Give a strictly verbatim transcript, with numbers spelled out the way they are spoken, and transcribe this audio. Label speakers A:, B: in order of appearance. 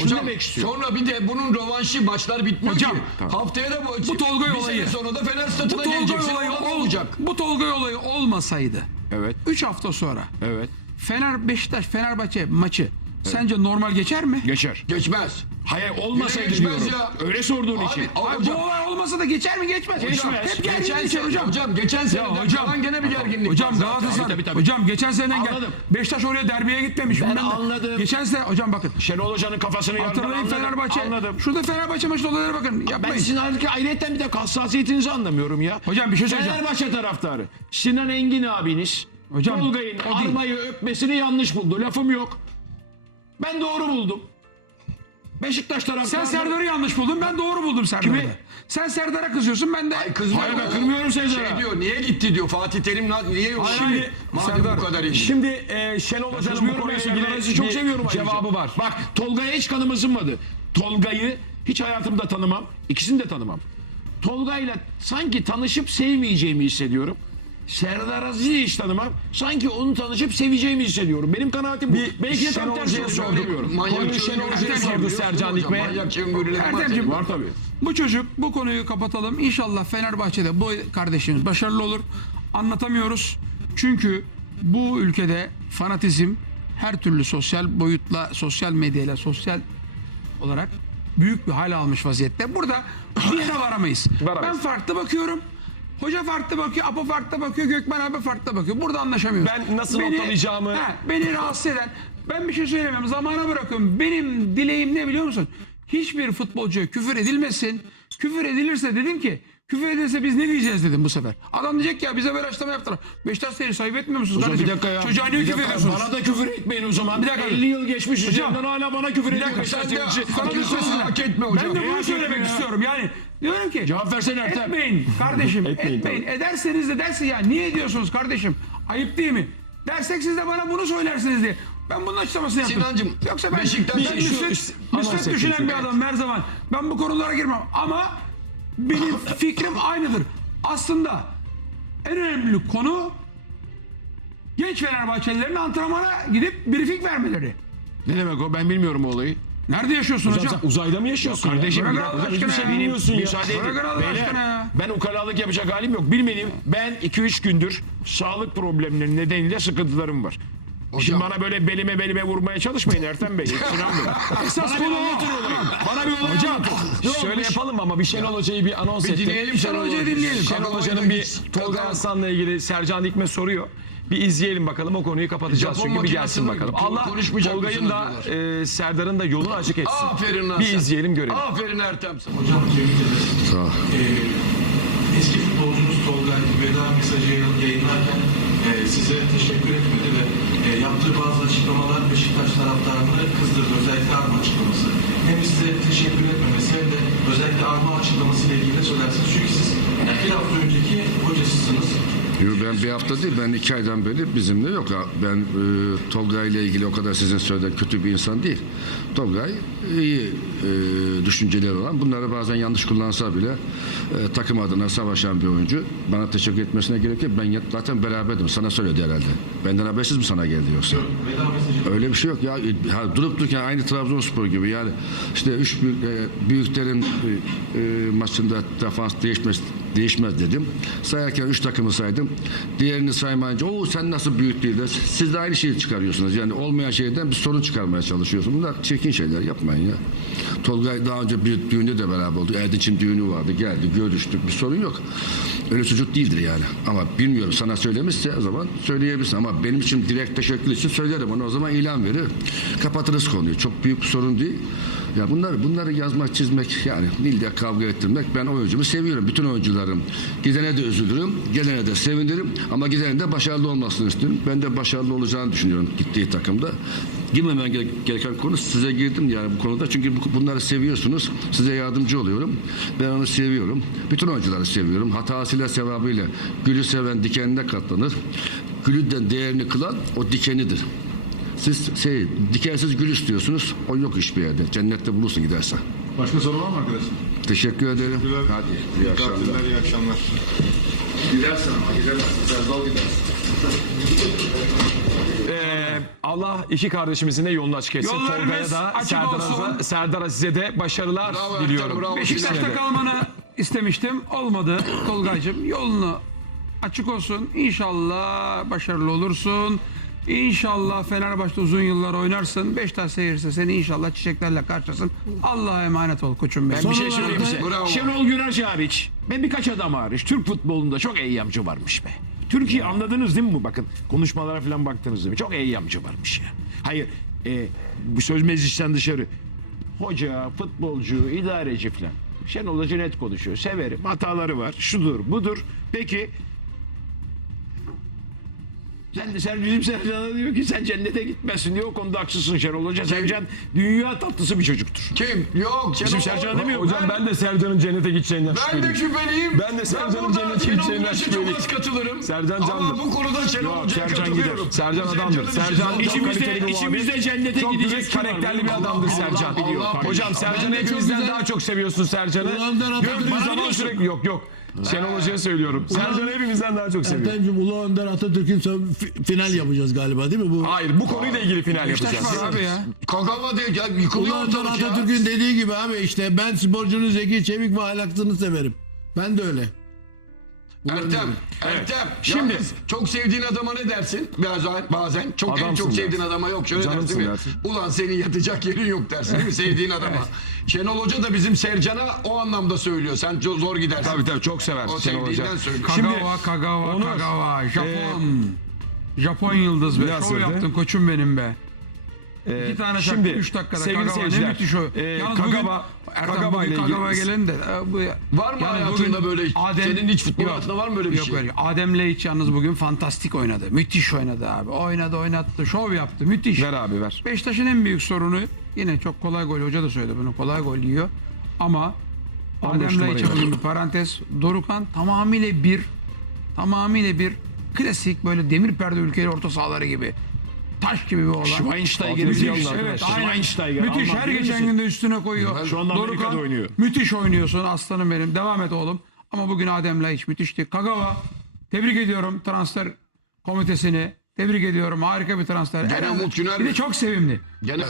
A: Şunu
B: Hocam,
A: demek istiyorum.
B: sonra bir de bunun rövanşı maçlar bitmiyor
C: Hocam,
B: ki.
C: tamam.
B: Haftaya da bu,
C: Bu Tolgay
B: bir
C: olayı.
B: sene sonra da Fener
C: Bu
B: statına
C: Tolgay
B: geleceksin.
C: olayı
B: Olan
C: ol-
B: olacak.
C: bu Tolgay olayı olmasaydı
A: Evet.
C: üç hafta sonra
A: Evet.
C: Fener Beşiktaş Fenerbahçe maçı sence normal geçer mi?
A: Geçer.
B: Geçmez.
A: Hayır olmasaydı
B: Yine geçmez
A: diyorum.
B: ya.
A: Öyle sorduğun için.
B: Abi,
C: Abi,
B: hocam,
C: bu olay olmasa da geçer mi geçmez mi?
A: Geçmez.
C: Hep gergin
B: geçen,
C: geçer
B: sene,
C: hocam.
B: hocam geçen seneden
C: hocam,
B: kalan gene bir gerginlik
C: Hocam
B: var zaten.
C: Galatasaray,
A: Tabii, tabii.
C: hocam geçen seneden gel.
A: Anladım.
C: Beşiktaş oraya derbiye gitmemiş.
A: Ben
C: bilmem ne.
A: anladım.
C: Geçen sene hocam bakın.
A: Şenol Hoca'nın kafasını yandan
C: Hatırlayın
A: anladım.
C: Fenerbahçe.
A: Anladım.
C: Şurada Fenerbahçe maçı olaylara bakın.
A: Ben
C: Yapmayın.
A: sizin ayrıca ayrıyetten bir de hassasiyetinizi anlamıyorum ya.
C: Hocam bir şey söyleyeceğim.
A: Fenerbahçe taraftarı. Sinan Engin abiniz
C: Hocam,
A: Tolgay'ın
C: o değil.
A: armayı öpmesini yanlış buldu. Lafım yok. Ben doğru buldum. Beşiktaş taraftarı.
C: Sen Serdar'ı yanlış buldun. Ben doğru buldum Serdar'ı.
A: Kimi?
C: Sen Serdar'a kızıyorsun. Ben de
B: Ay kızmıyor.
A: Hayır, ben kırmıyorum Sezar'a.
B: Şey diyor niye gitti diyor Fatih Terim na- niye yok
C: Hayır,
B: şimdi
C: hayır.
B: madem
C: Serdar,
B: bu kadar iyi.
D: Şimdi e, Şenol Hoca'nın bu
A: Kızmıyorum,
D: konuyla
A: ben
D: ilgili
A: Serdar'ı çok
D: bir
A: seviyorum ayrıca.
D: cevabı var.
A: Bak Tolga'ya hiç kanım ısınmadı. Tolga'yı hiç hayatımda tanımam. İkisini de tanımam. Tolga'yla sanki tanışıp sevmeyeceğimi hissediyorum. Serdar Aziz'i hiç tanımam. Sanki onu tanışıp seveceğimi hissediyorum. Benim kanaatim bu.
D: Bir
A: Belki de tam
D: Şenol
A: tersini
D: Hoca'ya sorduk.
A: söylemiyorum.
B: Manyak
D: Konuyu
B: çılgın
D: Şenol
B: yürüyen
D: Hoca'ya
B: var
D: sordu
B: biliyorsun
D: Sercan
B: hocam,
D: Dikme.
B: manyak çılgın yürüyen var.
C: Ertemciğim,
A: Var tabii.
C: bu çocuk bu konuyu kapatalım. İnşallah Fenerbahçe'de bu kardeşimiz başarılı olur. Anlatamıyoruz. Çünkü bu ülkede fanatizm her türlü sosyal boyutla, sosyal medyayla, sosyal olarak büyük bir hal almış vaziyette. Burada bir yere varamayız.
D: Varamayız.
C: Ben farklı bakıyorum. Hoca farklı bakıyor, Apo farklı bakıyor, Gökmen abi farklı bakıyor. Burada anlaşamıyoruz.
D: Ben nasıl noktalayacağımı-
C: He, beni rahatsız eden, ben bir şey söylemiyorum, zamana bırakıyorum. Benim dileğim ne biliyor musun? Hiçbir futbolcuya küfür edilmesin. Küfür edilirse dedim ki, küfür edilirse biz ne diyeceğiz dedim bu sefer. Adam diyecek ya bize böyle açıklama yaptılar. Beşiktaş seni sahip etmiyor musunuz
A: Hocam
C: kardeşim?
A: bir dakika ya.
C: Çocuğa niye
A: Bir
C: küfür
A: dakika,
C: ediyorsunuz?
A: bana da küfür etmeyin o zaman.
C: Bir dakika.
A: elli yıl geçmiş
C: Hocam,
A: üzerinden hala bana küfür
C: Bir
A: ediyor.
C: dakika,
A: Beşiktaş
C: sen de
A: yönetici.
C: sana bir
A: Hak
C: şey
A: etmesin.
B: Hak etme hocam.
C: Ben de
A: Niye
C: bunu
A: hak
C: söylemek
A: etmiyor ya?
C: istiyorum. Yani diyorum ki
A: Cevap versene Ertem.
C: etmeyin kardeşim.
D: Etmeyin,
C: etmeyin. Ederseniz de dersin ya niye ediyorsunuz kardeşim? Ayıp değil mi? Dersek siz de bana bunu söylersiniz diye. Ben bunun açıklamasını yaptım.
B: Sinancım,
C: Yoksa ben,
B: Beşiktaş-
C: ben
B: Bir
D: şu-
C: müsvet,
D: işte anons
C: müsvet
D: ettim
C: düşünen
D: şimdi.
C: bir adamım her zaman. Ben bu konulara girmem. Ama benim fikrim aynıdır. Aslında en önemli konu genç Fenerbahçelilerin antrenmana gidip briefing vermeleri.
A: Ne demek o? Ben bilmiyorum o olayı.
C: Nerede yaşıyorsun hocam?
D: Hocam sen uzayda mı yaşıyorsun ya?
A: Kardeşim
C: Bırak
A: bir
C: Allah
A: dakika.
C: aşkına
A: Hiçbir şey
C: ya.
A: bilmiyorsun ya.
D: ya.
A: Müsaade edin.
C: Bırak Allah
A: Beyler,
C: aşkına ya.
A: ben ukalalık yapacak halim yok. Bilmediğim ben iki üç gündür sağlık problemleri nedeniyle sıkıntılarım var. Şimdi bana böyle belime belime vurmaya çalışmayın Ertem Bey. Sinan Bey.
C: Esas
A: Bana bir
C: konu
A: anlatın
C: o.
A: olayı. Bana bir olay
C: Hocam,
A: anlatın. Ne
D: Şöyle
A: olmuş?
D: yapalım ama bir Şenol Hoca'yı bir anons
B: Bir
D: ettim.
B: dinleyelim
C: Şenol
B: Şenol
C: Hoca'yı
B: Hoca'yı.
C: dinleyelim.
D: Şenol
B: Kagame
D: Hoca'nın bir
B: git.
D: Tolga
B: Kagame-
D: Aslan'la ilgili Sercan Dikme soruyor. Bir izleyelim bakalım, o konuyu kapatacağız
B: Japon
D: çünkü bir gelsin
B: makinesini
D: bakalım. Allah
B: konuşmayacak
D: Tolga'nın da
B: mısınız
D: e, Serdar'ın da yolunu açık etsin.
B: Aferin lan
D: Bir
B: sen.
D: izleyelim görelim.
B: Aferin Ertem sana.
E: Hocam tebrik ederiz.
F: Sağ ol.
E: Ee, eski futbolcumuz Tolga veda mesajı yayın- yayınlarken e, size teşekkür etmedi ve e, yaptığı bazı açıklamalar Beşiktaş taraftarını kızdırdı. Özellikle Arma açıklaması. Hem size teşekkür etmemesi hem de özellikle Arma açıklaması ile ilgili ne söylersiniz? Çünkü siz yani bir hafta önceki hocasısınız.
F: Yo, ben bir hafta değil, ben iki aydan beri bizimle yok. Ben e, Tolga ile ilgili o kadar sizin söylediğiniz kötü bir insan değil. Tolga iyi e, düşünceleri olan, bunları bazen yanlış kullansa bile e, takım adına savaşan bir oyuncu. Bana teşekkür etmesine gerek yok. Ben zaten beraberdim. Sana söyledi herhalde. Benden habersiz mi sana geldi yoksa?
E: Veda mesajı.
F: Öyle bir şey yok ya. Ha, durup dururken aynı Trabzonspor gibi yani işte üç büyük, e, büyüklerin e, e, maçında defans değişmez değişmez dedim. Sayarken üç takımı saydım. Diğerini saymayınca o sen nasıl büyük değil de siz de aynı şeyi çıkarıyorsunuz. Yani olmayan şeyden bir sorun çıkarmaya çalışıyorsunuz. Bunlar çirkin şeyler, yapmayın ya. Tolgay daha önce bir düğünde de beraber oldu. Erdinç'in düğünü vardı. Geldi, görüştük. Bir sorun yok. Öyle çocuk değildir yani. Ama bilmiyorum, sana söylemişse o zaman söyleyebilirsin. Ama benim için direkt teşekkür için söylerim onu. O zaman ilan verir. Kapatırız konuyu. Çok büyük bir sorun değil. Ya bunları bunları yazmak, çizmek yani illa kavga ettirmek. Ben oyuncumu seviyorum. Bütün oyuncularım. Gidene de üzülürüm. Gelene de sevinirim. Ama gidenin de başarılı olmasını istiyorum. Ben de başarılı olacağını düşünüyorum gittiği takımda. Girmemen gereken konu, size girdim yani bu konuda. Çünkü bunları seviyorsunuz. Size yardımcı oluyorum. Ben onu seviyorum. Bütün oyuncuları seviyorum. Hatasıyla sevabıyla. Gülü seven dikenine katlanır. Gülü de değerini kılan o dikenidir. Siz şey, dikensiz gül istiyorsunuz. O yok hiçbir yerde. Cennette bulursun gidersen.
G: Başka soru var mı arkadaşlar?
F: Teşekkür ederim.
G: Güzel.
F: Hadi. İyi akşamlar.
G: Tatiller, iyi akşamlar.
F: Gidersen ama gidemezsin. Sen zor gidersin.
D: Ee, Allah iki kardeşimizin de yolunu açık etsin.
C: Yollarınız
D: Tolga'ya da
C: açık
D: Serdar'a
C: olsun.
D: da, Serdar Aziz'e de başarılar
B: Bravo Ertem,
D: diliyorum.
B: bravo.
C: Beşiktaş'ta kalmanı istemiştim. Olmadı Tolga'cığım. Yolunu açık olsun. İnşallah başarılı olursun. İnşallah Fenerbahçe'de uzun yıllar oynarsın. Beşiktaş seyirse seni inşallah çiçeklerle karşılasın. Allah'a emanet ol koçum benim.
A: Ben bir şey söyleyeyim size.
B: Bravo.
A: Şenol Güneş hariç ve birkaç adam hariç Türk futbolunda çok eyyamcı varmış be. Türkiye anladınız değil mi bu? Bakın konuşmalara falan baktınız değil mi? Çok eyyamcı varmış ya. Hayır e, bu söz meclisten dışarı. Hoca, futbolcu, idareci falan. Şenol Hoca net konuşuyor. Severim. Hataları var. Şudur, budur. Peki sen de sen bizim Sercan'a diyor ki sen cennete gitmezsin diyor. O konuda haksızsın Şenol Hoca. Sercan dünya tatlısı bir çocuktur.
B: Kim? Yok.
A: Bizim
B: Şenol-
A: Sercan demiyor mu?
D: Hocam ben de Sercan'ın cennete gideceğinden
B: Ben de
D: şüpheliyim.
B: şüpheliyim.
D: Ben de Sercan'ın
B: burada
D: cennete
B: Şenol
D: gideceğinden
B: Güneş'e çok
D: şüpheliyim.
B: az katılırım.
D: Sercan
B: Ama
D: candır.
B: bu konuda Şenol
A: Yok,
B: Hoca'ya
A: Sercan
B: katılıyorum.
A: gider.
D: Sercan
B: Sercan'ın
D: adamdır.
B: işi
D: Sercan
B: zaten-
D: çok
A: İçimizde,
D: kaliteli bir
A: içimizde
D: muhabir.
A: cennete
D: Çok
A: gidecek
D: dürüst,
A: kim var?
D: karakterli bir
A: Allah
D: adamdır
A: Allah
D: Sercan.
A: biliyor, kardeşim.
D: Hocam Sercan'ı
H: Ben de çok
D: hepimizden
H: güzel-
D: daha çok seviyorsun Sercan'ı.
H: Ulan'dan Atatürk-
D: Gördüğün
A: Bana
D: zaman
A: diyorsun.
D: sürekli yok yok. Şenol Hoca'ya söylüyorum. Sercan'ı hepimizden daha çok seviyorum.
H: Ertem'cim Ulu Önder Atatürk'ün son fi- final yapacağız galiba değil mi bu?
D: Hayır bu konuyla ilgili final
C: Beşiktaş
D: yapacağız.
C: var abi ya.
B: Kagawa diyor ya
H: Ulu
B: yıkılıyor
H: Önder
B: ortalık ya.
H: Atatürk'ün dediği gibi abi işte ben sporcunun zeki, çevik ve ahlaklısını severim. Ben de öyle.
B: Ertem, Ertem.
D: Şimdi-
B: Yalnız çok sevdiğin adama ne dersin? Bazen, bazen. Çok en
D: Adamsın
B: çok sevdiğin
D: dersin.
B: adama yok. Şöyle dersin
D: Canımsın
B: değil mi?
D: dersin.
B: Ulan senin yatacak yerin yok dersin değil mi? Sevdiğin adama. Şenol Hoca da bizim Sercan'a o anlamda söylüyor. Sen çok zor gidersin.
D: Tabii tabii çok sever
B: O
D: Şenol Hoca.
B: sevdiğinden söylüyor.
D: Şimdi-
C: Kagawa, Kagawa,
D: Onur,
C: Kagawa. Japon. Japon yıldız be.
D: Biraz
C: Şov
D: söyledi.
C: yaptın koçum benim be.
D: Ee,
C: İki tane
D: şimdi
C: şarkı üç dakikada
D: sevgili
C: Kagawa. Ne
D: seyirciler,
C: müthiş o.
D: e,
C: Yalnız
D: Kagawa,
C: bugün, Ertem
D: Kagawa
C: bugün
D: ile ilgili-
C: Kagawa'ya gelen de. e, bu,
B: Var mı hayatında böyle hiç? Senin hiç futbol hayatında var mı böyle bir
C: yok,
B: şey?
C: Böyle. Adem Leic yalnız bugün fantastik oynadı. Müthiş oynadı abi. Oynadı oynattı. Şov yaptı. Müthiş.
D: Ver abi ver.
C: Beşiktaş'ın en büyük sorunu yine çok kolay gol. Hoca da söyledi bunu. Kolay gol yiyor. Ama
D: on beş
C: Adem
D: numarayı
C: Leic'e
D: ver.
C: bugün bir parantez. Dorukan tamamıyla bir tamamıyla bir klasik böyle demir perde ülkeleri orta sahaları gibi. Taş gibi bir olan.
A: Schweinsteiger'i
C: Müthiş,
A: biliyor musun
C: evet,
A: arkadaşlar?
C: aynen.
A: Schweinsteiger,
C: Müthiş.
A: Alman
C: Her
A: bilir
C: geçen
A: misin?
C: günde üstüne koyuyor.
A: Şu anda Amerika'da oynuyor.
C: Müthiş oynuyorsun aslanım benim. Devam et oğlum. Ama bugün Adem Laiç müthişti. Kagawa tebrik ediyorum transfer komitesini. Tebrik ediyorum. Harika bir transfer.
B: Gene
C: Eren-
B: Umut Güner
C: Bir de
B: mi?
C: çok sevimli.
B: Gene